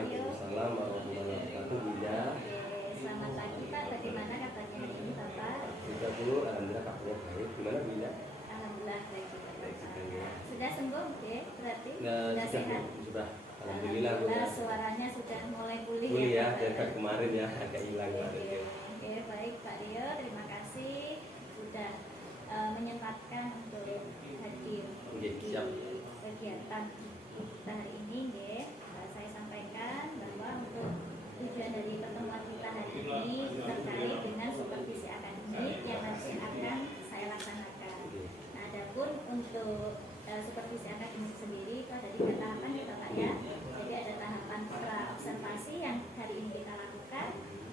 Rio. Waalaikumsalam warahmatullahi wabarakatuh. Bunda. Selamat pagi Pak, bagaimana kabarnya hari ini Bapak? Sudah Bu, alhamdulillah kabarnya baik. Gimana Bunda? Alhamdulillah baik juga Baik Bapak. juga ya. Sudah sembuh oke, berarti? Nah, Sudah sudah sehat? Bu, sudah. Alhamdulillah Bu. Suaranya sudah mulai pulih Pulih ya, Bapak. dari kemarin ya agak hilang kemarin ya. Oke, baik Pak Rio, terima kasih sudah menyempatkan untuk hadir Oke, di siap. kegiatan kita hari ini. Saya sampaikan bahwa untuk tujuan dari pertemuan kita hari ini terkait dengan supervisi akademik yang nanti akan saya laksanakan. Nah, adapun untuk supervisi akademik sendiri itu ada 3 tahapan ya Bapak ya. Jadi ada tahapan pra observasi yang hari ini kita lakukan,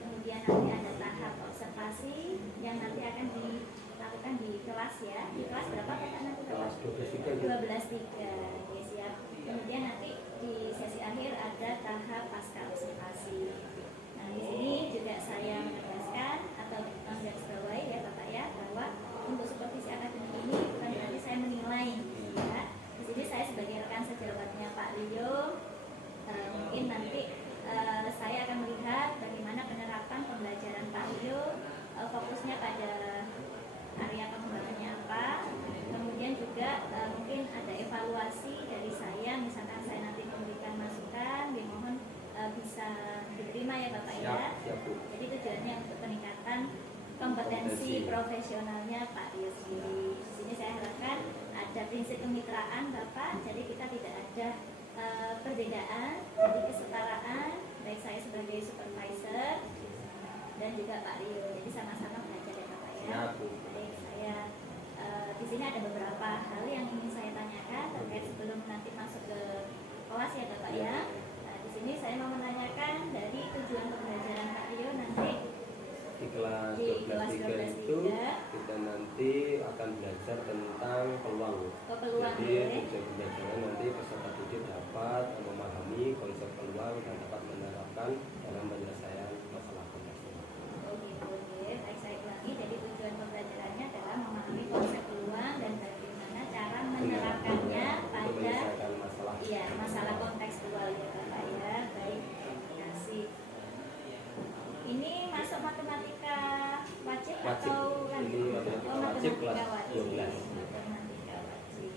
kemudian nanti ada tahap observasi yang nanti akan dilakukan di kelas ya. Di kelas berapa Bapak nanti? Kelas 12.3. 12.3. Oke, siap. Kemudian nanti di sesi akhir ada tahap pasca observasi. Nah, di sini juga saya menegaskan atau menggarisbawahi ya Bapak ya, bahwa untuk supervisi akademik ini bukan berarti saya menilai ya. Di sini saya sebagai rekan sejawatnya Pak Rio, mungkin nanti saya akan melihat bagaimana penerapan pembelajaran Pak Rio, fokusnya pada area pengembangannya apa. Kemudian juga mungkin ada evaluasi dari saya, misalkan saya nanti memberikan masukan, dimohon bisa diterima ya Bapak ya. Siap Bu. Jadi tujuannya untuk peningkatan kompetensi profesionalnya Pak Rio sendiri. Di sini saya harapkan ada prinsip kemitraan Bapak, jadi kita tidak ada perbedaan, jadi kesetaraan, baik saya sebagai supervisor dan juga Pak Rio. Jadi sama-sama belajar ya Bapak ya. Siap Bu. Baik, saya di sini ada beberapa hal yang ingin saya tanyakan terkait sebelum nanti masuk ke kelas ya Bapak ya. Di sini saya mau menanyakan dari tujuan pembelajaran Pak Rio nanti Di kelas di kelas 12.3 itu 12.3 kita nanti akan belajar tentang peluang. peluang Jadi ya. tujuan pembelajaran nanti peserta didik dapat memahami konsep peluang dan dapat menerapkan dalam penyelesaian masalah kompleksnya. Oh gitu, oke. Baik, saya ulangi. Jadi tujuan pembelajarannya adalah memahami konsep peluang dan bagaimana cara menerapkannya Untuk pada menyelesaikan masalah. masalah kontekstual ya Bapak ya. Baik, terima kasih. Ini masuk matematika wajib Wajib. atau kan? Ini matematika wajib kelas 12. Matematika wajib.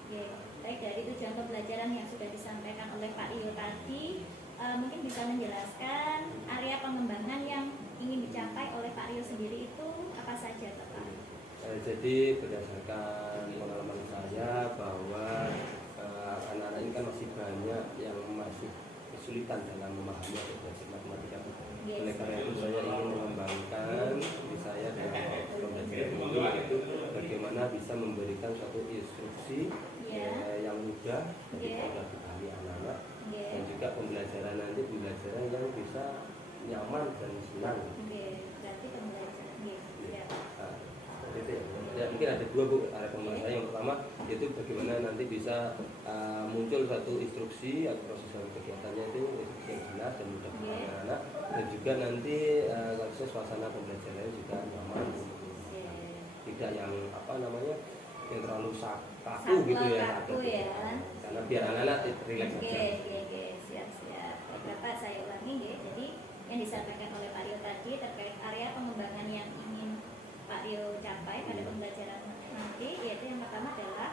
Oke. Baik, dari tujuan pembelajaran yang sudah disampaikan oleh Pak Rio tadi, mungkin bisa menjelaskan area pengembangan yang ingin dicapai oleh Pak Rio sendiri itu apa saja Bapak? Jadi berdasarkan pengalaman saya bahwa anak-anak ini kan masih banyak yang masih kesulitan dalam memahami atau belajar matematika. Oleh karena itu saya ingin mengembangkan diri saya dalam pembelajaran ini, yaitu bagaimana bisa memberikan suatu instruksi yang mudah dapat dipahami anak-anak, dan juga pembelajaran nanti pembelajaran yang bisa nyaman dan senang. Berarti pembelajaran ya. Itu ya, mungkin ada 2 Bu area pengembangan saya. Yang pertama yaitu bagaimana nanti bisa muncul satu instruksi atau proses dalam kegiatannya itu instruksi yang jelas dan mudah dipahami anak, dan juga nanti suasana pembelajarannya juga nyaman, tidak yang yang terlalu kaku gitu ya, karena biar anak-anak rileks Oke, saja. siap. Bapak saya ulangi ya. Jadi yang disampaikan oleh Pak Rio tadi terkait area pengembangan yang ingin Pak Rio capai pada pembelajaran nanti, yaitu yang pertama adalah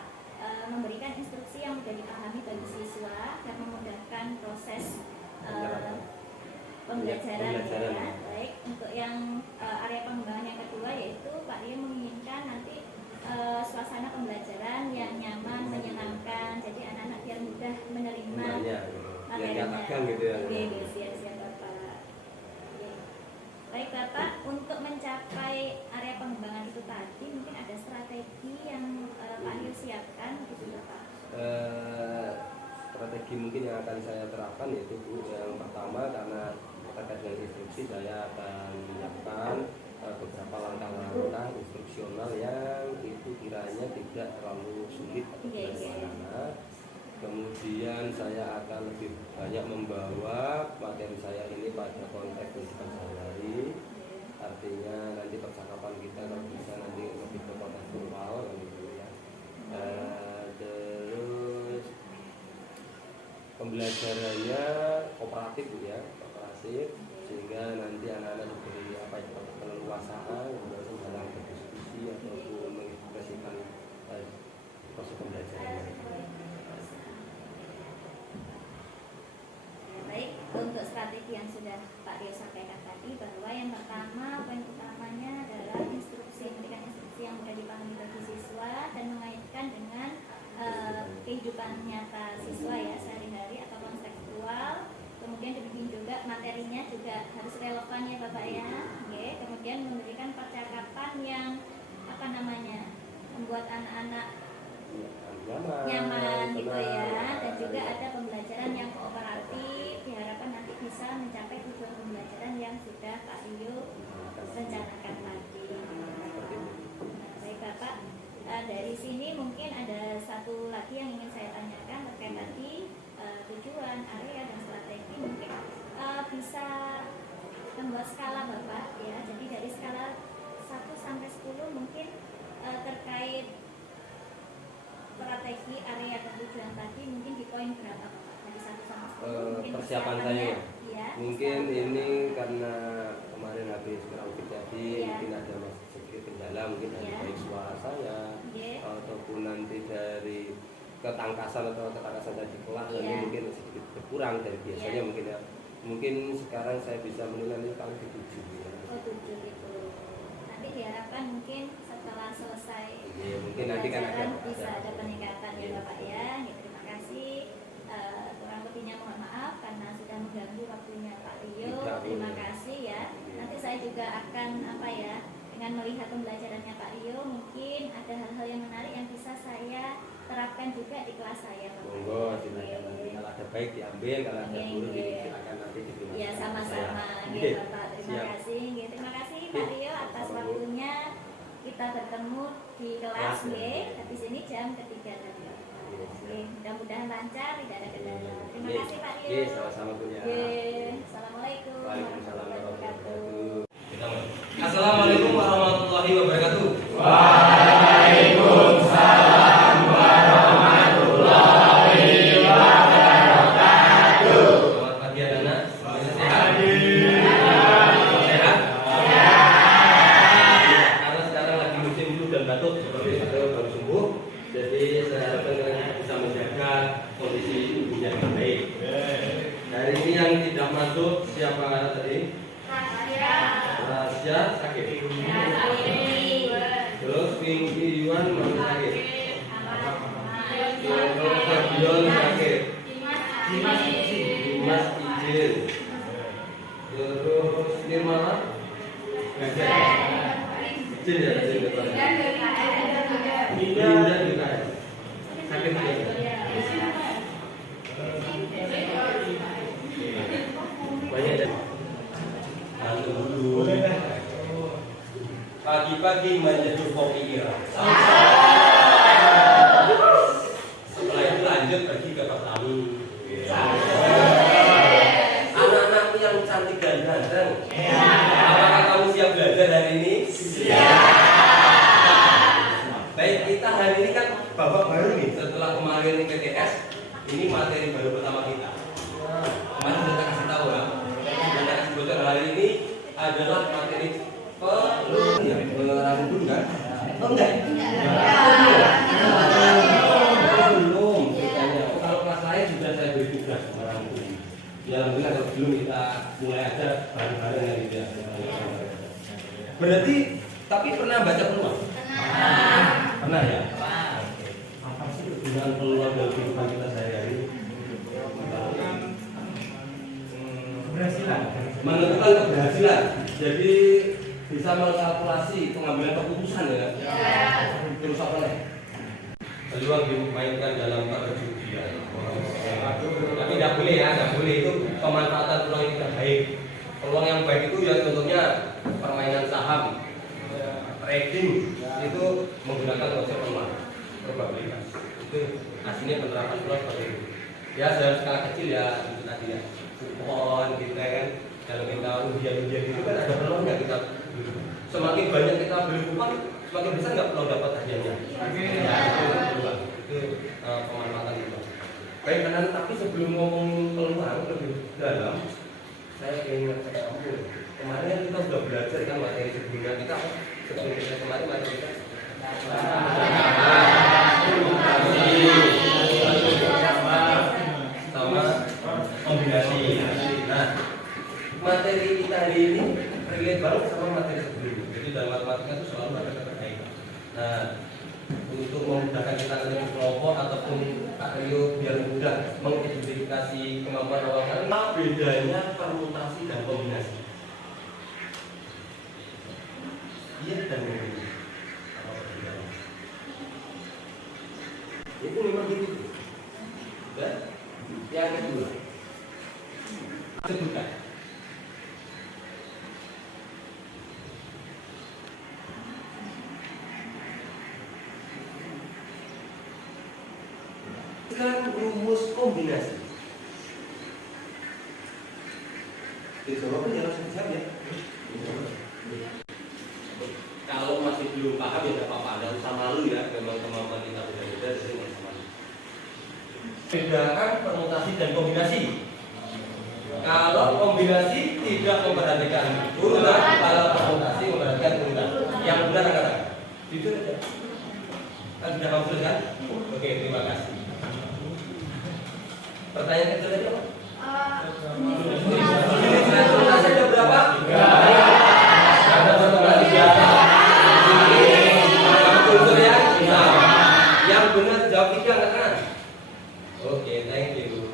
memberikan instruksi yang mudah dipahami bagi siswa dan memudahkan proses pembelajaran. Ya. Baik, untuk yang area pengembangan yang kedua yaitu Pak Rio menginginkan nanti suasana pembelajaran yang nyaman, menyenangkan, jadi anak-anak biar mudah menerima materinya. Gitu ya. Oke, siap Bapak. Oke. Baik Bapak, untuk mencapai area pengembangan itu tadi mungkin ada strategi yang Pak Rio siapkan gitu Bapak? Strategi mungkin yang akan saya terapkan yaitu Bu, yang pertama karena terkait dengan instruksi saya akan menyiapkan beberapa langkah-langkah instruksional yang itu kiranya tidak terlalu sulit atau berat. Kemudian saya akan lebih banyak membawa materi saya ini pada konteks kehidupan sehari-hari. Artinya nanti percakapan kita kalau bisa nanti lebih ke kontekstual gitu ya. Terus pembelajarannya kooperatif ya, kooperatif, sehingga nanti anak-anak diberi apa itu keleluasaan dalam berdiskusi ataupun mengekspresikan proses pembelajaran. Baik, untuk strategi yang sudah Pak Rio sampaikan tadi, bahwa yang pertama poin utamanya adalah memberikan instruksi yang mudah dipahami bagi siswa dan mengaitkan dengan kehidupan nyata siswa ya sehari-hari atau kontekstual. Kemudian demikian juga materinya juga harus relevan ya Bapak ya. Oke. Kemudian memberikan percakapan yang membuat anak-anak nyaman gitu ya, dan juga ada pembelajaran yang kooperatif, diharapkan nanti bisa mencapai tujuan pembelajaran yang sudah Pak Rio rencanakan tadi. Baik Bapak, dari sini mungkin ada satu lagi yang ingin saya tanyakan terkait tadi tujuan, area, dan strategi. Mungkin bisa membuat skala Bapak ya, jadi dari skala 1 sampai 10 mungkin terkait strategi, area, dan tujuan tadi mungkin di poin berapa Bapak? Dari 1 sampai 10 mungkin persiapan saya ya, mungkin ini karena kemarin habis merawat jadi mungkin ada sedikit kendala, mungkin dari baik suara saya ataupun nanti dari ketangkasan saya di kelas ini mungkin sedikit berkurang dari biasanya mungkin ya. Mungkin sekarang saya bisa menilai kalau di 7 ya. Oh 7 itu. Nanti diharapkan mungkin setelah selesai mungkin nanti kan bisa ada peningkatan ya Bapak ya. Terima kasih. Kurang lebihnya mohon maaf karena sudah mengganggu waktunya Pak Rio. Terima kasih ya. Nanti saya juga akan dengan melihat pembelajarannya Pak Rio, mungkin ada hal-hal yang menarik yang bisa saya terapkan juga di kelas saya Bapak. Monggo silakan nanti kalau ada baik diambil, kalau ada buruk silakan nanti diterima. Ya sama-sama Bapak. Terima kasih. Terima kasih Pak Rio atas waktunya. Kita bertemu di kelas habis ini jam ketiga tadi. Mudah-mudahan lancar, tidak ada kendala. Terima kasih Pak Rio. Sama-sama Bu ya. Assalamualaikum warahmatullahi wabarakatuh. Assalamualaikum warahmatullahi wabarakatuh. Waalaikumsalam warahmatullahi wabarakatuh. Selamat pagi anak-anak. Sehat? Karena sekarang lagi musim flu dan batuk seperti itu baru sembuh. Jadi saya harapkan kalian bisa menjaga kondisi tubuhnya dengan baik. Dari ini yang tidak masuk siapa tadi? Rahasia sakit. Terus Pinky Yuan masih sakit. Terus Fabion sakit. Dimas izin. Terus Nirmala izin ya, izin ke sana. Linda juga sakit juga. Banyak ya. Pagi-pagi menyeduh kopi Ira. Setelah itu lanjut pergi ke petani. Anak-anakku yang cantik dan ganteng, apakah kamu siap belajar hari ini? Siap. Baik, kita hari ini kan babak baru nih. Setelah kemarin PTS, ini materi baru pertama kita. Kemarin sudah kasih tahu ya. Sudah kasih bocor, hari ini adalah materi merangkum kan? Oh enggak? Belum. Kalau kelas lain sudah saya beri tugas merangkum. Ya alhamdulillah kalau belum kita mulai aja bareng-bareng ya gitu ya. Berarti tapi pernah baca peluang? Pernah ya? Apa sih kegunaan peluang dalam kehidupan kita sehari-hari? Keberhasilan. Menentukan keberhasilan. Jadi bisa mengkalkulasi pengambilan keputusan ya. Terus apa nih? Peluang dimainkan dalam perjudian. Tapi tidak boleh ya, tidak boleh itu pemanfaatan peluang yang tidak baik. Peluang yang baik itu ya contohnya permainan saham, trading itu menggunakan konsep probabilitas. Itu aslinya penerapan peluang seperti itu. Ya dalam skala kecil ya itu tadi ya. Kupon kita kan, kalau kita ujian-ujian itu kan ada peluang nggak kita. Semakin banyak kita beli kupon, semakin besar nggak peluang dapat hadiahnya. Ya, itu pemanfaatan itu. Baik anak-anak, tapi sebelum ngomongin peluang lebih dalam, saya ingin ngecek kamu. Kemarin kita sudah belajar kan materi sebelumnya kita kemarin materi kita sama kombinasi. Nah, materi kita hari ini relate banget sama materi sebelumnya. Jadi dalam matematika itu selalu ada keterkaitan. Nah, untuk memudahkan kita kerja kelompok ataupun Kak Rio biar mudah mengidentifikasi kemampuan awal, apa bedanya permutasi dan kombinasi? Iya dan kombinasi. Apa bedanya? Itu memang gitu. Dan yang kedua, sebutkan. Rumus kombinasi. Dijawabkan jangan langsung ya. Kalau masih belum paham ya tidak apa-apa, tidak usah malu ya. Memang kemampuan kita beda-beda, jadi nggak usah malu. Bedakan permutasi dan kombinasi. Kalau kombinasi tidak memperhatikan urutan, kalau permutasi memperhatikan urutan. Yang benar kata. Jujur aja. Kan sudah kamu tulis kan? Oke, terima kasih. Pertanyaan kecil tadi apa? Permutasi ada berapa? Ada berapa? 3. Unsur ya? Nah, yang benar jawab 3 kan? Oke, thank you.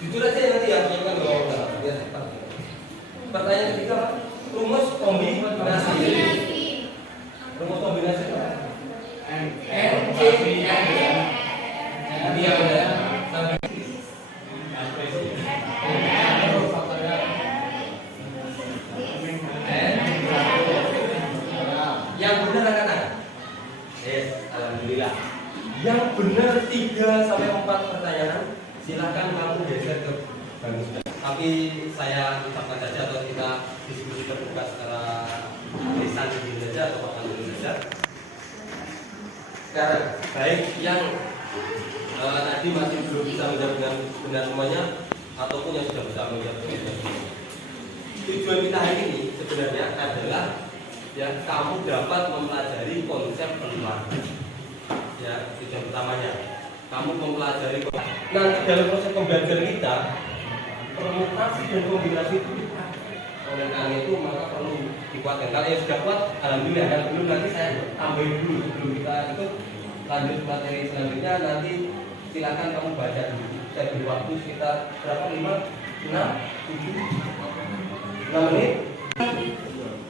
Jujur aja nanti ya, jangan ngomong. Pertanyaan ketiga apa? Rumus kombinasi. Rumus kombinasi apa? Ini yang benar. Yang benar angkat. Yes, alhamdulillah. Yang benar 3 sampai 4 pertanyaan. Silakan kamu geser ke bagus. Tapi saya ucapkan saja atau kita diskusi terbuka secara lisan dulu saja atau makan dulu saja. Sekarang baik yang tadi masih belum bisa menjawab dengan benar semuanya ataupun yang sudah bisa menjawab dengan benar. Tujuan kita hari ini sebenarnya adalah ya kamu dapat mempelajari konsep peluang. Ya, tujuan pertamanya kamu mempelajari. Nah, dalam proses pembelajaran kita permutasi dan kombinasi itu oleh karena itu maka perlu dikuatkan. Kalau yang sudah kuat, alhamdulillah. Yang belum nanti saya tambahin dulu sebelum kita itu lanjut materi selanjutnya. Nanti silakan kamu baca dulu. Saya beri waktu sekitar berapa? 5, 6, 7, 6 menit.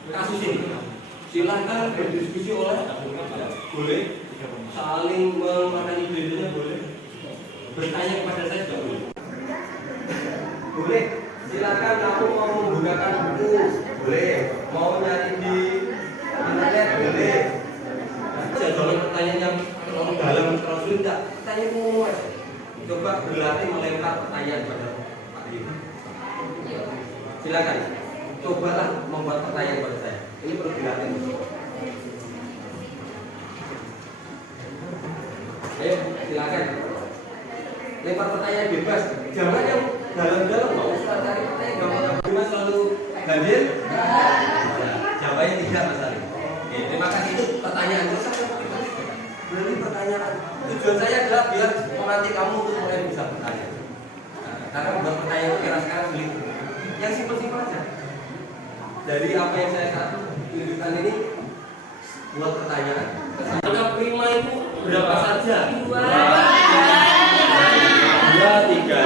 Kasus ini silakan berdiskusi oleh boleh, saling memaknai ide-idenya boleh, bertanya kepada saya juga boleh. Boleh, silakan kamu mau menggunakan buku boleh, mau nyari di internet boleh. Jangan pertanyaan yang terlalu dalam, terlalu sulit, tidak. Tanya umum aja. Coba berlatih melempar pertanyaan pada Pak Rio. Silakan, cobalah membuat pertanyaan pada saya. Ini perlu dilatih. Ayo, silakan. Lempar pertanyaan bebas. Jangan yang dalam-dalam, mau usah cari pertanyaan gampang. Mas selalu hadir? Jawabannya tidak, Mas Ali. Oke, terima kasih. Itu pertanyaan terus saja. Berarti pertanyaan. Tujuan saya adalah biar nanti kamu untuk mulai bisa bertanya. Karena membuat pertanyaan itu kira sekarang sulit. Yang simpel-simpel aja. Dari apa yang saya tunjukkan ini, buat pertanyaan. Angka prima itu berapa saja? 2, 3.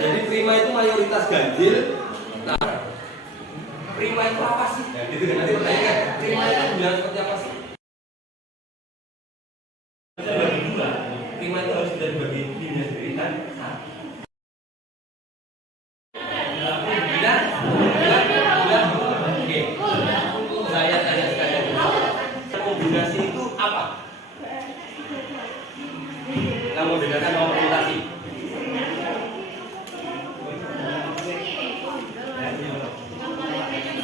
Jadi prima itu mayoritas ganjil. Nah, prima itu apa sih? Ya, gitu kan nanti pertanyaan. Prima itu bilang seperti apa sih? Bagi 2. Prima itu harus dibagi dirinya sendiri kan? Oke. Saya tanya sekalian. Kombinasi itu apa? Kamu dengarkan nomor kombinasi.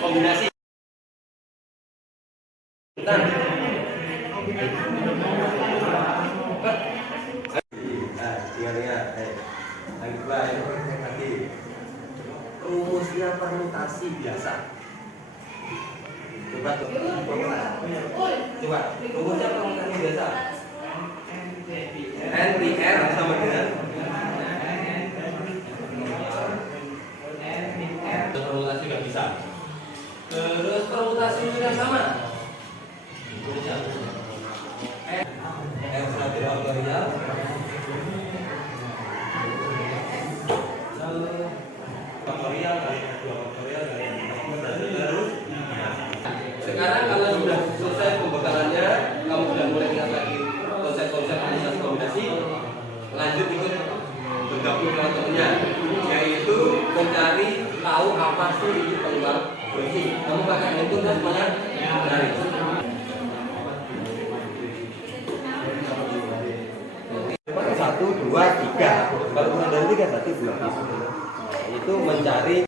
Kombinasi. Bentar. permutasi biasa. Coba rumusnya permutasi biasa. NPR sama dengan permutasi nggak bisa. Terus permutasi juga sama. X faktorial faktorial kali 2 faktorial kali 4 terus. Sekarang kalau sudah selesai pembekalannya, kamu sudah mulai ingat lagi konsep-konsep analisis kombinasi, lanjut ikut bergabung dengan temennya, yaitu mencari tahu apa sih itu pengeluaran polisi. Kamu pakai handphone dan semuanya menarik. Satu, dua, tiga. Kalau kurang dari tiga berarti dua. Itu mencari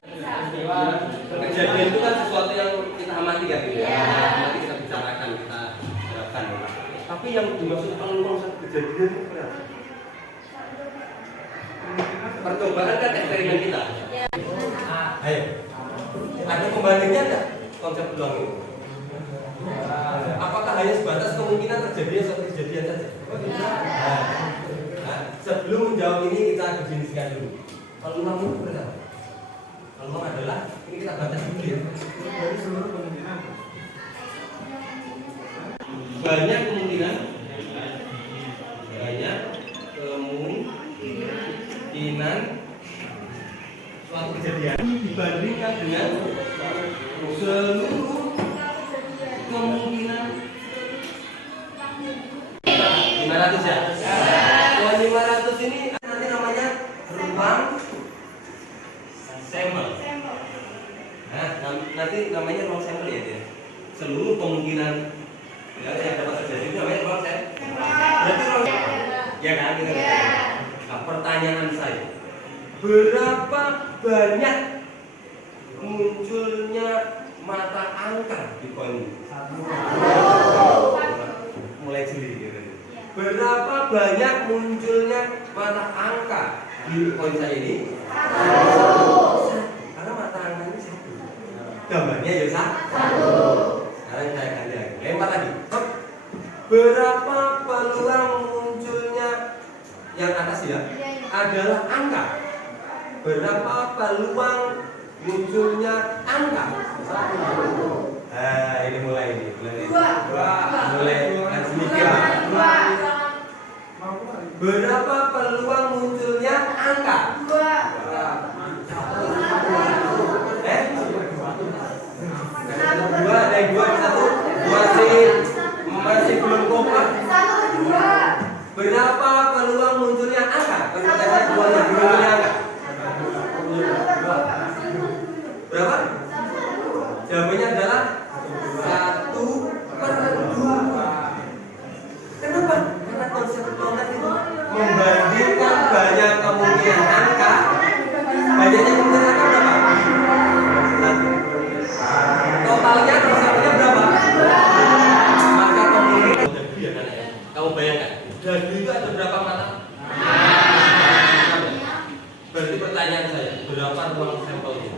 kejadian itu kan sesuatu yang kita amati kan gitu ya. Nanti kita bicarakan, kita harapkan. Tapi yang dimaksud pengurusan kejadian itu berapa? Percobaan kan eksperimen kita. Ayo, ada pembandingnya enggak konsep peluang ini? Apakah hanya sebatas kemungkinan terjadinya suatu kejadian saja? Sebelum menjawab ini kita definisikan dulu. Peluang itu berapa? Peluang adalah ini kita baca dulu ya. Dari seluruh kemungkinan. Banyak kemungkinan. Banyak kemungkinan suatu kejadian dibandingkan dengan seluruh kemungkinan 500 ya. 500 ini nanti namanya ruang sampel. Nah, nanti namanya ruang sampel ya dia. Seluruh kemungkinan ya, yang dapat terjadi itu namanya ruang sampel. Berarti ruang ya kan kita. Nah, pertanyaan saya, berapa banyak munculnya mata angka di poin ini? Mulai jeli gitu. Berapa banyak munculnya mata angka di poin saya ini? Karena mata angka ini satu. Gambarnya ya satu. Sekarang saya ganti lagi. Lempar lagi. Berapa peluang munculnya yang atas ya adalah angka? Berapa peluang munculnya angka? Ini mulai ini. Mulai sedikit. Berapa peluang munculnya angka? 2. Ada yang 2 1. Masih belum kompak. 2. Berapa peluang munculnya angka? Pertanyaan peluang munculnya angka. Berapa? Jawabannya adalah 1/2. Kenapa? Karena konsep peluang itu membandingkan banyak kemungkinan angka. Banyaknya kemungkinan angka berapa? Totalnya konsepnya berapa? Maka kemungkinan kamu bayangkan. Jadi itu ada berapa mata? Berarti pertanyaan saya, berapa ruang sampelnya?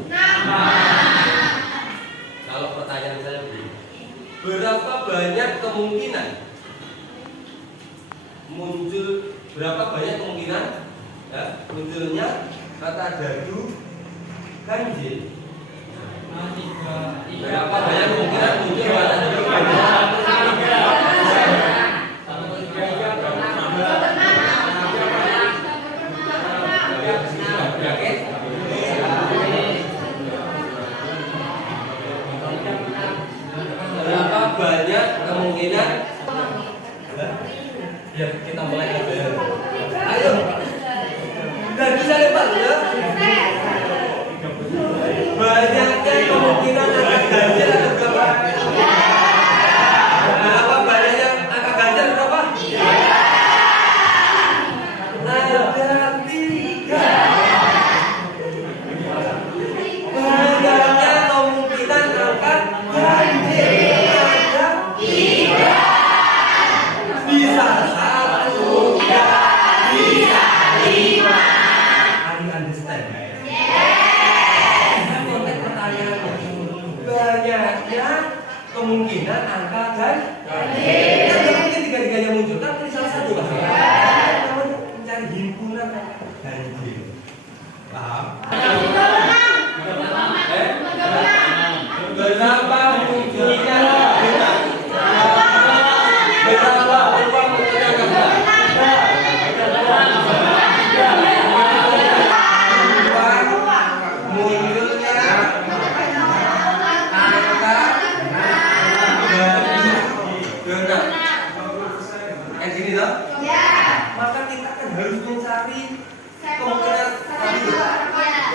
Kalau pertanyaan saya begini, berapa banyak kemungkinan muncul, berapa banyak kemungkinan ya, munculnya kata dadu ganjil? Berapa banyak kemungkinan muncul kata dadu ganjil? Berapa banyak kemungkinan? Ya, kita mulai aja. Ayo. Dan bisa lepas ya. Banyaknya kemungkinan akan ganjil ada berapa? Berapa banyaknya angka ganjil berapa? Ada 3. Banyaknya kemungkinan angka ganjil ada 3. Bisa 1, bisa 5. Are you understand? Yes. ya? Ya. Maka kita kan harus mencari kemungkinan tadi.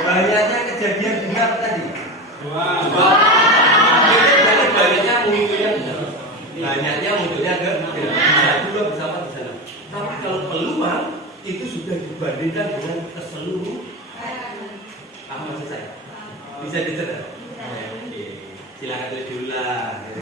Banyaknya kejadian dunia apa tadi? Dua. Ini banyaknya munculnya ke bisa juga bersama di sana. Tapi kalau peluang itu sudah dibandingkan dengan keseluruhan. Apa maksud saya? Bisa dicerita? Oke. Silakan diulang.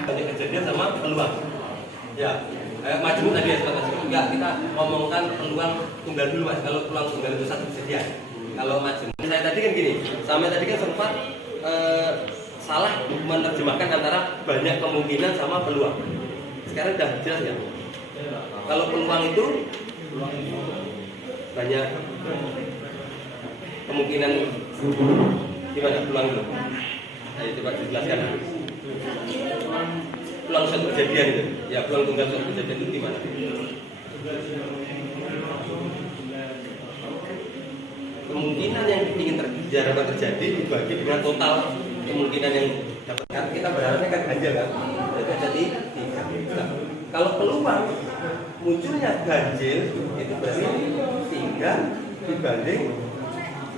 Banyak kejadian sama peluang. Ya, majemuk tadi ya sebatas enggak kita ngomongkan peluang tunggal dulu Mas. Kalau peluang tunggal itu satu kejadian. Kalau majemuk saya tadi kan gini, sampai tadi kan sempat salah menerjemahkan antara banyak kemungkinan sama peluang. Sekarang udah jelas ya. Kalau peluang itu banyak kemungkinan gimana peluang itu? Ayo coba dijelaskan. Peluang suatu kejadian itu, ya peluang tunggal suatu kejadian itu gimana? Kemungkinan yang ingin diharapkan terjadi dibagi dengan total kemungkinan yang dapatkan. Kita berharapnya kan ganjil kan, jadi ada 3. Nah, kalau peluang munculnya ganjil itu berarti 3 dibanding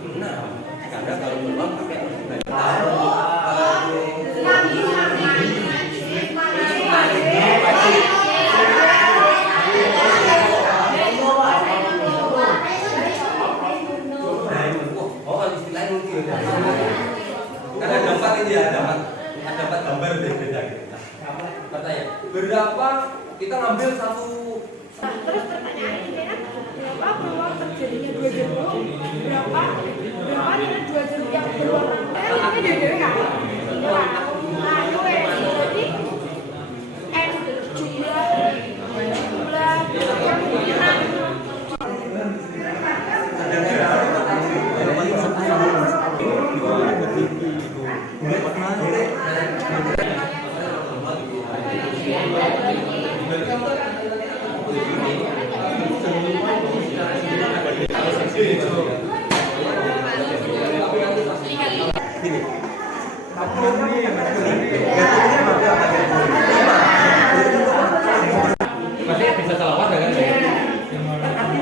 6. Karena kalau peluang pakai karena ada 4 ini ya, ada 4 gambar beda-beda gitu. Pertanyaan, berapa kita ngambil satu? Terus pertanyaannya ini kan, berapa peluang terjadinya 2 jeruk? Berapa dengan 2 jeruk yang berwarna? Tapi dewe kan? Nah, berarti jumlah kemungkinan. Masih bisa salah apa kan?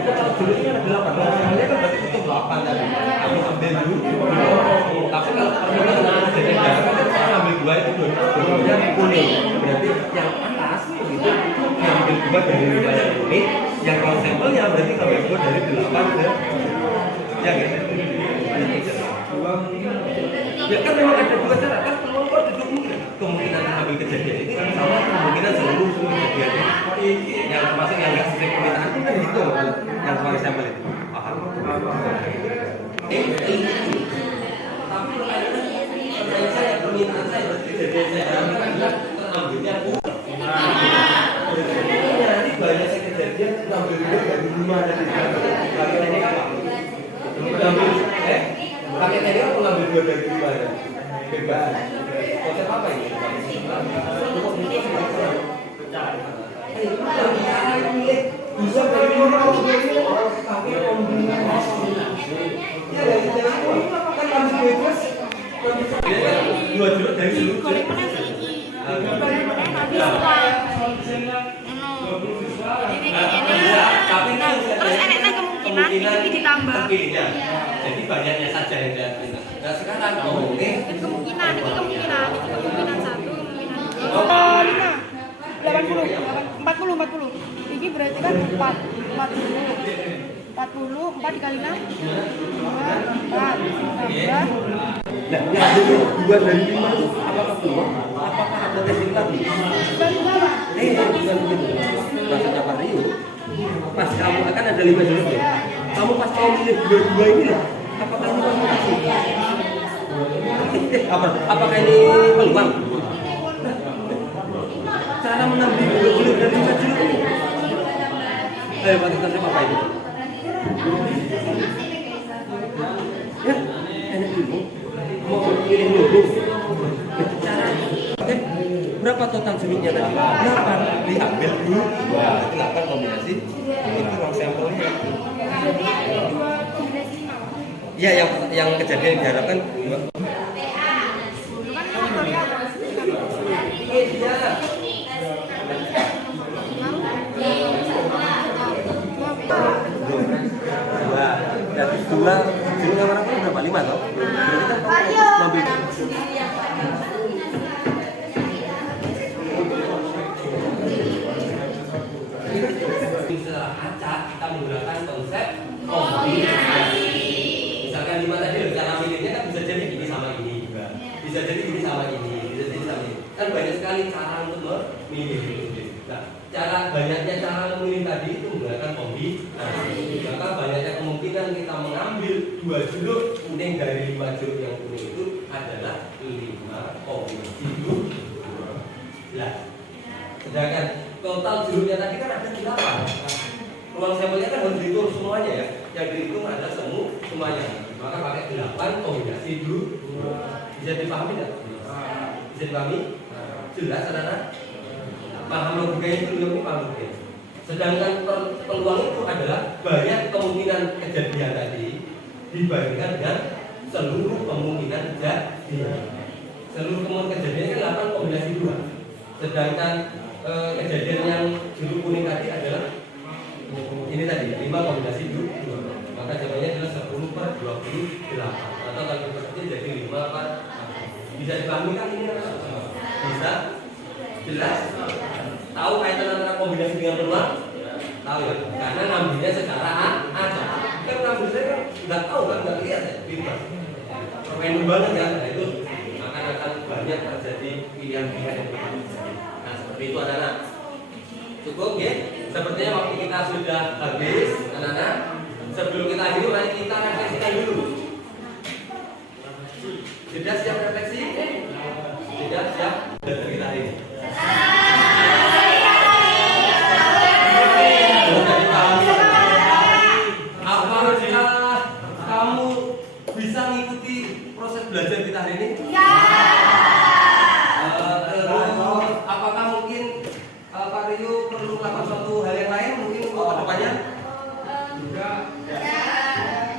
Kalau dulu ini ada 8, kalian kan berarti itu 8 tadi. Aku ambil dulu. Tapi kalau pertanyaan jadi saya ambil 2 itu dua-duanya kuning. Berarti yang atas itu ngambil 2 dari wilayah kuning, yang kalau sampelnya berarti ngambil 2 dari 8 ke ya gitu. Ya kan memang ada 2 cara kan peluang kok duduk mungkin kemungkinan mengambil kejadian ini kan sama kemungkinan seluruh kejadian yang termasuk yang nggak sesuai permintaan itu kan gitu yang sebagai sampel itu paham? Tapi saya permintaan saya kejadian saya adalah terambilnya nanti banyak kejadian terambil dari 5 dari 3 pakai teknik apa? Pakai teknik apa mengambil 2 dari 5 ya? Bebas. Konsep apa ini? Bisa dari orang pakai kombinasi. Ya dari telepon kan kami bebas. 2 jeruk dari seluruh. Tapi Terus enaknya kemungkinan ini ditambah. Terpilihnya. Jadi banyaknya saja yang diambil. Nah sekarang Kemungkinan 1, kemungkinan 2. 40. Ini berarti kan 40 4 dikali 6 4 tambah. Nah, yang 2 dari 5 itu apakah peluang? Apakah ada testing lagi? Bukan begitu. Maksudnya Pak Rio, pas kamu akan ada 5 jeruk ya. Kamu pas kamu pilih 2 ini loh. Apakah ini komunikasi? Apakah ini peluang? Cara mengambil 2 dari 5 jeruk ini. Ayo Pak, kita coba apa ini? Ya, enak dulu. Mau pilih logo Oke, berapa total jeruknya tadi? 8. Diambil dulu 2. 8 kombinasi. Itu ruang sampelnya. Jadi 2 kombinasi 5. Iya, yang kejadian yang diharapkan 2. Dulu kan faktorial. Iya. Dua. Dan dua jeruk yang warna kuning berapa? 5 toh? Berarti kan ngambil setelah acak kita menggunakan konsep kombinasi. Misalkan 5 tadi cara milihnya kan bisa jadi ini sama ini juga, bisa jadi ini sama ini, bisa jadi sama ini. Kan banyak sekali cara untuk memilih. Nah, banyaknya cara memilih tadi itu menggunakan kombinasi. Maka banyaknya kemungkinan kita mengambil 2 jeruk kuning dari 5 jeruk yang kuning itu adalah 5 kombinasi 12. Sedangkan total jeruknya tadi kan ada 8. Ruang sampelnya kan harus dihitung semuanya ya. Yang dihitung adalah semuanya. Maka pakai 8 kombinasi 2. Bisa dipahami tidak? Bisa dipahami? Jelas anak-anak? Paham logikanya itu dulu, paham logikanya. Sedangkan peluang itu adalah banyak kemungkinan kejadian tadi dibandingkan dengan seluruh kemungkinan kejadian. Seluruh kemungkinan kejadian kan 8 kombinasi 2. Sedangkan kejadian yang jeruk kuning tadi adalah ini tadi 5 kombinasi 2. Maka jawabannya adalah 10/28 atau kalau diperkecil jadi 5/4. Bisa dipahami kan ini? Bisa? Jelas? Tahu kaitan antara kombinasi dengan peluang? Tahu ya? Karena ngambilnya secara acak. Kan ngambil saya kan nggak tahu kan, nggak lihat ya, pintar. Random banget ya, nah itu akan banyak terjadi pilihan-pilihan yang berbeda. Nah seperti itu anak-anak. Cukup ya? Sepertinya waktu kita sudah habis anak-anak. Sebelum kita akhiri, mari kita refleksikan dulu. Sudah siap refleksi? Sudah siap? Sudah kita hari ini. Apakah kamu bisa mengikuti proses belajar kita hari ini? Ya. Apakah mungkin Pak Rio perlu melakukan suatu hal yang lain mungkin ke depannya?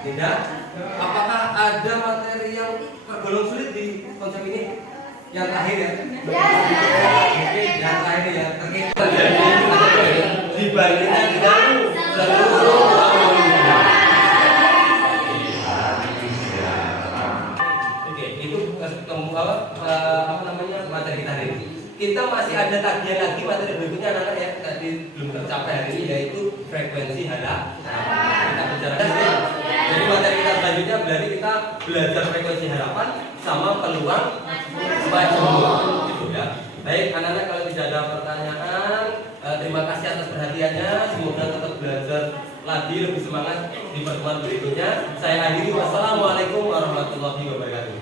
Tidak. Apakah ada materi yang tergolong sulit di konsep ini? Yang terakhir ya? Oke, yang terakhir ya. Dibandingkan dengan seluruh materi kita hari ini. Kita masih ada tagihan lagi materi berikutnya anak-anak ya, tadi belum tercapai hari ini, yaitu frekuensi harapan. Kita bicarakan jadi materi kita selanjutnya berarti kita belajar frekuensi harapan sama peluang majemuk gitu ya. Baik anak-anak, kalau tidak ada pertanyaan, terima kasih atas perhatiannya. Semoga tetap belajar lagi lebih semangat di pertemuan berikutnya. Saya akhiri, wassalamualaikum warahmatullahi wabarakatuh.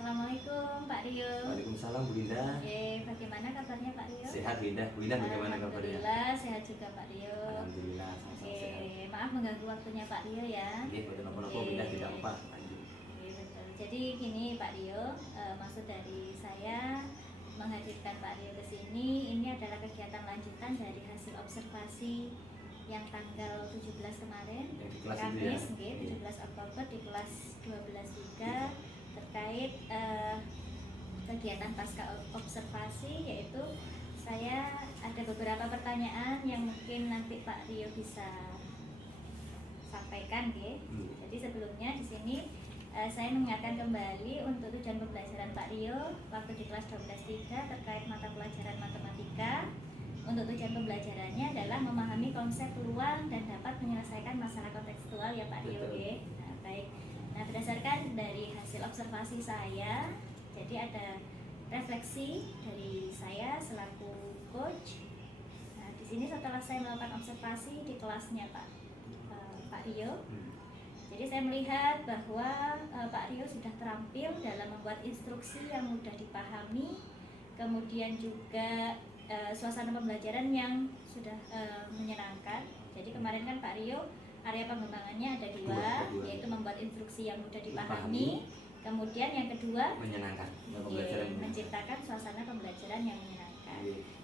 Assalamualaikum Pak Rio. Waalaikumsalam Bu Linda. Bagaimana kabarnya Pak Rio? Sehat Bu Linda. Bu Linda bagaimana kabarnya? Alhamdulillah sehat juga Pak Rio. Alhamdulillah sama-sama sehat. Maaf mengganggu waktunya Pak Rio ya. Betul apa-apa Bu Linda, tidak apa. Lanjut. Betul. Jadi gini Pak Rio, maksud dari saya menghadirkan Pak Rio ke sini ini adalah kegiatan lanjutan dari hasil observasi yang tanggal 17 kemarin, Yang di kelas Kamis, itu ya? 17 Oktober di kelas 12.3 terkait kegiatan pasca observasi, yaitu saya ada beberapa pertanyaan yang mungkin nanti Pak Rio bisa sampaikan, ya. Jadi sebelumnya di sini saya mengingatkan kembali untuk tujuan pembelajaran Pak Rio waktu di kelas 12.3 terkait mata pelajaran matematika. Untuk tujuan pembelajarannya adalah memahami konsep peluang dan dapat menyelesaikan masalah kontekstual ya Pak Rio. Nah, baik. Nah, berdasarkan dari hasil observasi saya, jadi ada refleksi dari saya selaku coach. Nah, di sini setelah saya melakukan observasi di kelasnya Pak Rio, jadi Jadi saya melihat bahwa Pak Rio sudah terampil dalam membuat instruksi yang mudah dipahami, kemudian juga suasana pembelajaran yang sudah menyenangkan. Jadi kemarin kan Pak Rio area pengembangannya ada dua, yaitu membuat instruksi yang mudah dipahami, kemudian yang kedua menyenangkan, menciptakan suasana pembelajaran yang menyenangkan.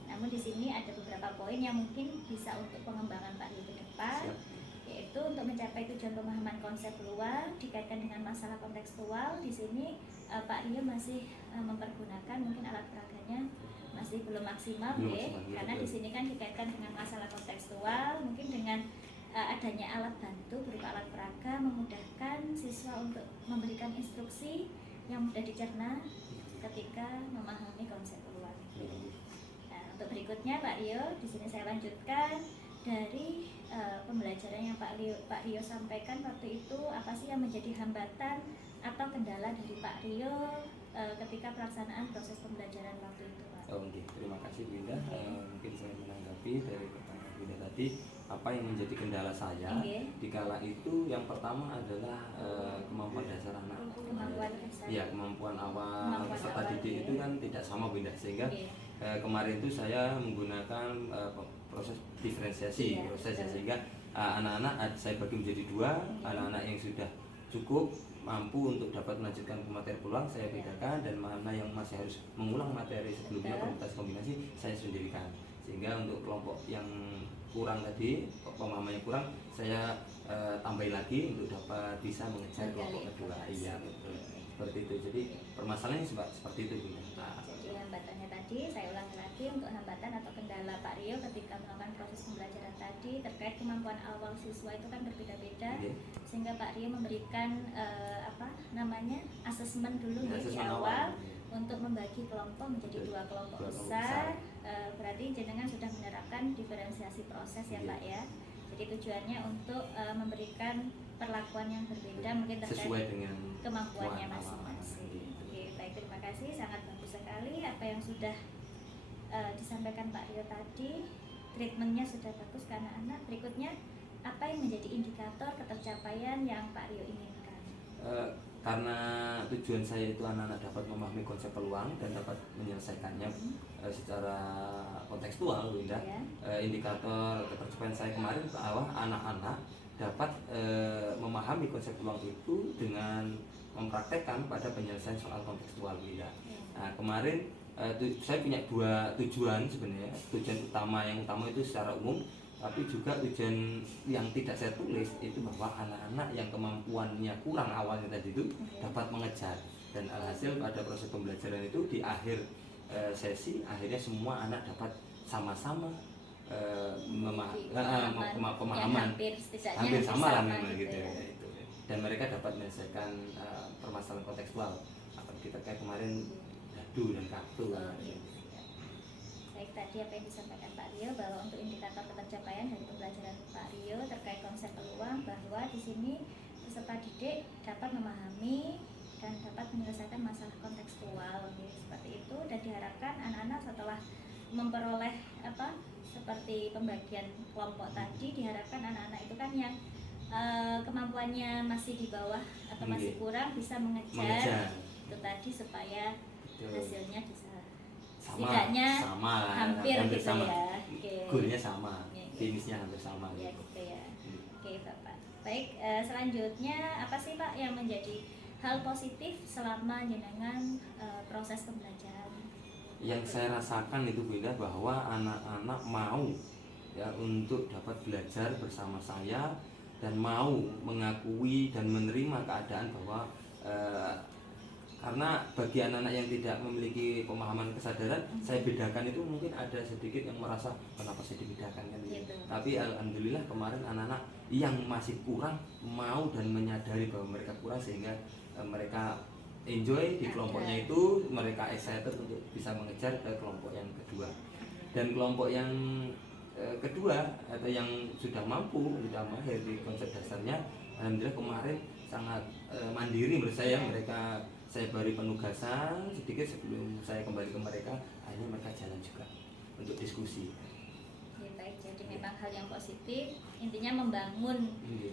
Namun di sini ada beberapa poin yang mungkin bisa untuk pengembangan Pak Rio ke depan. Siap. Yaitu untuk mencapai tujuan pemahaman konsep luar dikaitkan dengan masalah kontekstual. Di sini Pak Rio masih mempergunakan mungkin alat peraganya masih belum maksimal, karena di sini kan dikaitkan dengan masalah kontekstual. Mungkin dengan adanya alat bantu berupa alat peraga memudahkan siswa untuk memberikan instruksi yang mudah dicerna ketika memahami konsep luar. Nah, untuk berikutnya Pak Rio, di sini saya lanjutkan dari pembelajaran yang Pak Rio sampaikan waktu itu, apa sih yang menjadi hambatan atau kendala dari Pak Rio ketika pelaksanaan proses pembelajaran waktu itu, Pak? Terima kasih Bu Indah. Mungkin saya menanggapi dari pertanyaan Bu Indah tadi, apa yang menjadi kendala saya di kala itu. Yang pertama adalah kemampuan dasar anak. Kemampuan awal peserta didik itu kan tidak sama Bu Indah, sehingga kemarin itu saya menggunakan proses diferensiasi sehingga anak-anak saya bagi menjadi dua. Anak-anak yang sudah cukup mampu untuk dapat melanjutkan ke materi peluang saya bedakan, dan mana yang masih harus mengulang materi sebelumnya permutasi kombinasi saya sendirikan, sehingga untuk kelompok yang kurang tadi, pemahamannya kurang, saya tambahin lagi untuk dapat bisa mengejar kelompok kedua. Iya betul, seperti itu. Jadi permasalahannya seperti itu Bu. Jadi hambatannya tadi saya ulangi lagi, untuk hambatan atau kendala Pak Rio ketika melakukan proses pembelajaran tadi terkait kemampuan awal siswa itu kan berbeda-beda, sehingga Pak Rio memberikan asesmen dulu di awal untuk membagi kelompok menjadi dua kelompok besar. Berarti jenengan sudah menerapkan diferensiasi proses ya Pak ya. Jadi tujuannya untuk memberikan perlakuan yang berbeda mungkin terkait sesuai dengan kemampuannya masing-masing. Oke, baik, terima kasih, sangat bagus sekali apa yang sudah disampaikan Pak Rio tadi. Treatmentnya sudah bagus ke anak-anak. Berikutnya, apa yang menjadi indikator ketercapaian yang Pak Rio inginkan? Karena tujuan saya itu anak-anak dapat memahami konsep peluang dan dapat menyelesaikannya secara kontekstual, Bu Indah. Indikator ketercapaian saya kemarin bahwa anak-anak dapat memahami konsep peluang itu dengan mempraktekkan pada penyelesaian soal kontekstual, Bu Indah. Nah, kemarin saya punya dua tujuan sebenarnya. Tujuan utama, yang utama itu secara umum, tapi juga tujuan yang tidak saya tulis itu bahwa anak-anak yang kemampuannya kurang awalnya tadi itu dapat mengejar, dan alhasil pada proses pembelajaran itu di akhir sesi akhirnya semua anak dapat sama-sama pemahaman hampir sama lah memang gitu ya. Dan mereka dapat menyelesaikan permasalahan kontekstual kita kayak kemarin dadu dan kartu. Baik, tadi apa yang disampaikan Pak Rio bahwa untuk indikator ketercapaian dari pembelajaran Pak Rio terkait konsep peluang, bahwa di sini peserta didik dapat memahami dan dapat menyelesaikan masalah kontekstual, seperti itu. Dan diharapkan anak-anak setelah memperoleh seperti pembagian kelompok tadi, diharapkan anak-anak itu kan yang kemampuannya masih di bawah atau masih kurang bisa mengejar itu tadi, supaya hasilnya bisa setidaknya hampir gitu sama. Ya. Goalnya sama, finishnya hampir sama ya, gitu. Gitu ya. Oke Bapak. Baik, selanjutnya apa sih Pak yang menjadi hal positif selama jenengan proses pembelajaran? Yang saya rasakan itu Bu Indah, bahwa anak-anak mau ya untuk dapat belajar bersama saya dan mau mengakui dan menerima keadaan bahwa karena bagi anak-anak yang tidak memiliki pemahaman kesadaran, saya bedakan itu mungkin ada sedikit yang merasa kenapa saya dibedakan kan gitu. Tapi alhamdulillah kemarin anak-anak yang masih kurang mau dan menyadari bahwa mereka kurang, sehingga mereka enjoy di kelompoknya itu, mereka excited untuk bisa mengejar ke kelompok yang kedua. Dan kelompok yang kedua atau yang sudah mampu, sudah mahir di konsep dasarnya, alhamdulillah kemarin sangat mandiri menurut saya. Mereka saya beri penugasan sedikit sebelum saya kembali ke mereka, akhirnya mereka jalan juga untuk diskusi. baik. Jadi memang hal yang positif, intinya membangun Nggih.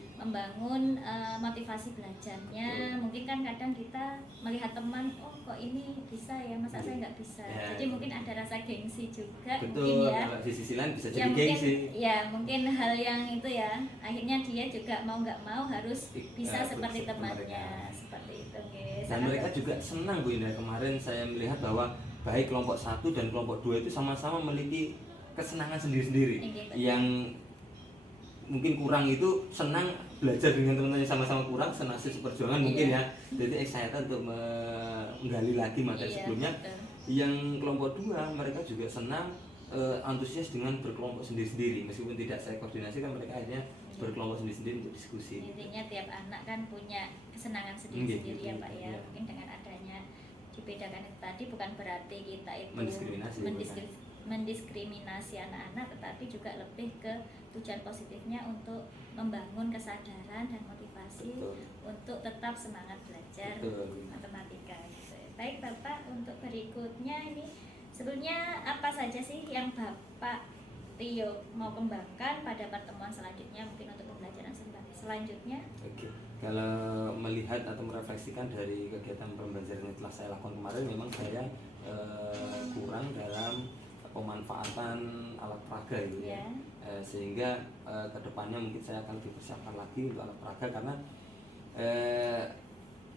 motivasi belajarnya. Mungkin kan kadang kita melihat teman, oh kok ini bisa ya, masa saya nggak bisa. Ya. Jadi mungkin ada rasa gengsi juga mungkin Betul, ya. kalau di sisi lain bisa Ya jadi mungkin, gengsi. ya mungkin hal yang itu ya, akhirnya dia juga mau nggak mau harus bisa seperti temannya, seperti itu. Oke, Dan mereka juga senang Bu Indah. Kemarin saya melihat bahwa baik kelompok 1 dan kelompok 2 itu sama-sama memiliki kesenangan sendiri-sendiri. Betul. Yang mungkin kurang itu senang belajar dengan teman-teman yang sama-sama kurang, senasib seperjuangan mungkin ya. Jadi excited untuk menggali lagi materi Iya, sebelumnya. betul. Yang kelompok 2 mereka juga senang, antusias dengan berkelompok sendiri-sendiri. Meskipun tidak saya koordinasi kan mereka akhirnya berkelompok sendiri-sendiri untuk diskusi. Intinya tiap anak kan punya kesenangan Iya, sendiri-sendiri ya Pak ya. iya. Mungkin dengan adanya dibedakan itu tadi bukan berarti kita itu Mendiskriminasi, mendiskriminasi anak-anak, tetapi juga lebih ke tujuan positifnya untuk membangun kesadaran dan motivasi Betul. untuk tetap semangat belajar Betul. matematika gitu. Baik Bapak, untuk berikutnya ini sebetulnya apa saja sih yang Bapak Rio mau kembangkan pada pertemuan selanjutnya, mungkin untuk pembelajaran selanjutnya? Oke, kalau melihat atau merefleksikan dari kegiatan pembelajaran yang telah saya lakukan kemarin, memang saya kurang dalam pemanfaatan alat peraga gitu ya. Sehingga kedepannya mungkin saya akan dipersiapkan lagi untuk alat peraga, karena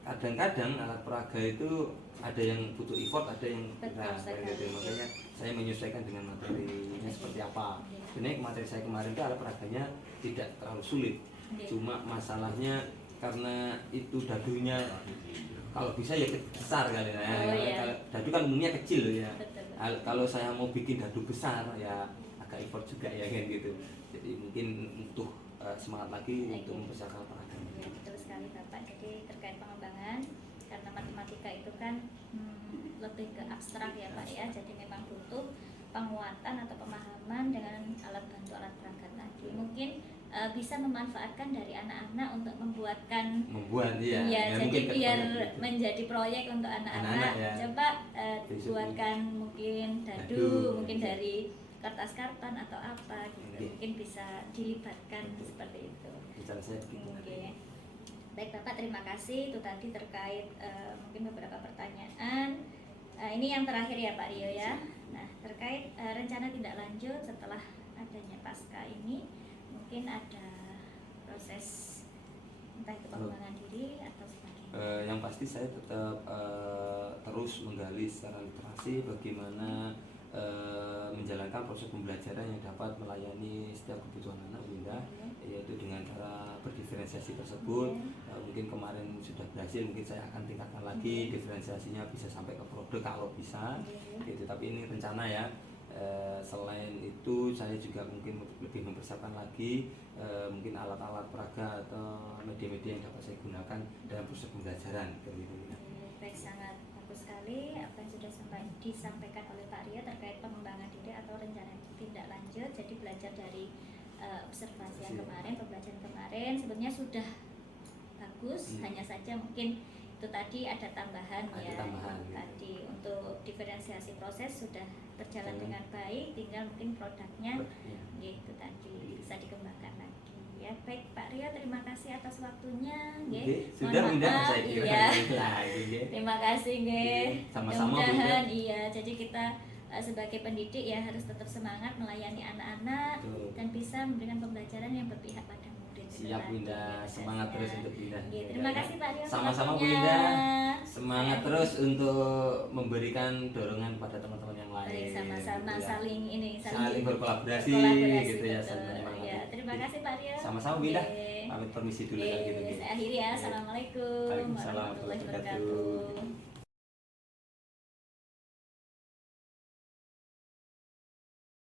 kadang-kadang alat peraga itu ada yang butuh effort, ada yang gitu. Makanya saya menyesuaikan dengan materinya seperti apa. Sebenarnya materi saya kemarin itu alat peraganya tidak terlalu sulit, cuma masalahnya karena itu dadunya kalau bisa ya besar kali ya. Kalau dadu kan umumnya kecil loh ya. Kalau saya mau bikin dadu besar ya agak effort juga ya kan gitu. Jadi mungkin butuh semangat lagi untuk mempersiapkan peraganya. Ya, betul sekali Bapak. Jadi terkait pengembangan, karena matematika itu kan lebih ke abstrak ya Pak ya. Jadi memang butuh penguatan atau pemahaman dengan alat bantu alat perangkat tadi. Mungkin bisa memanfaatkan dari anak-anak untuk membuat ya jadi mungkin biar menjadi proyek untuk anak-anak ya. Coba buatkan mungkin dadu, mungkin dari kertas karton atau apa gitu. Mungkin bisa dilibatkan seperti itu. Bicara saya begitu. Baik Bapak, terima kasih. Itu tadi terkait mungkin beberapa pertanyaan. Ini yang terakhir ya Pak Rio ya. Nah, terkait rencana tindak lanjut setelah adanya pasca ini, mungkin ada proses entah itu pengembangan diri atau sebagainya. Yang pasti saya tetap terus menggali secara literasi bagaimana menjalankan proses pembelajaran yang dapat melayani setiap kebutuhan anak Bunda, yaitu dengan cara berdiferensiasi tersebut. Mungkin kemarin sudah berhasil, mungkin saya akan tingkatkan lagi diferensiasinya bisa sampai ke produk kalau bisa gitu. Tapi ini rencana ya. Selain itu saya juga mungkin lebih mempersiapkan lagi mungkin alat-alat peraga atau media-media yang dapat saya gunakan dalam proses pembelajaran gitu. Baik, sangat bagus sekali apa yang sudah disampaikan oleh Pak Rio terkait pengembangan diri atau rencana tindak lanjut. Jadi belajar dari observasi yang kemarin, pembelajaran kemarin sebenarnya sudah bagus, hanya saja mungkin itu tadi ada tambahan tadi untuk diferensiasi proses sudah berjalan dengan baik, tinggal mungkin produknya gitu tadi bisa dikembangkan lagi ya. Baik Pak Rio, terima kasih atas waktunya sudah Bunda, saya kira terima kasih sama-sama mudah-mudahan jadi kita sebagai pendidik ya harus tetap semangat melayani anak-anak dan bisa memberikan pembelajaran yang berpihak pada murid. Siap Bunda, semangat terus untuk Bunda. Terima kasih Pak Rio. Sama-sama Bu Bunda. Semangat terus untuk memberikan dorongan pada teman-teman yang lain. Sama-sama saling berkolaborasi gitu ya. Terima kasih Pak Rio. Sama-sama Bunda. Pamit permisi dulu Saya akhiri ya. Assalamualaikum warahmatullahi wabarakatuh.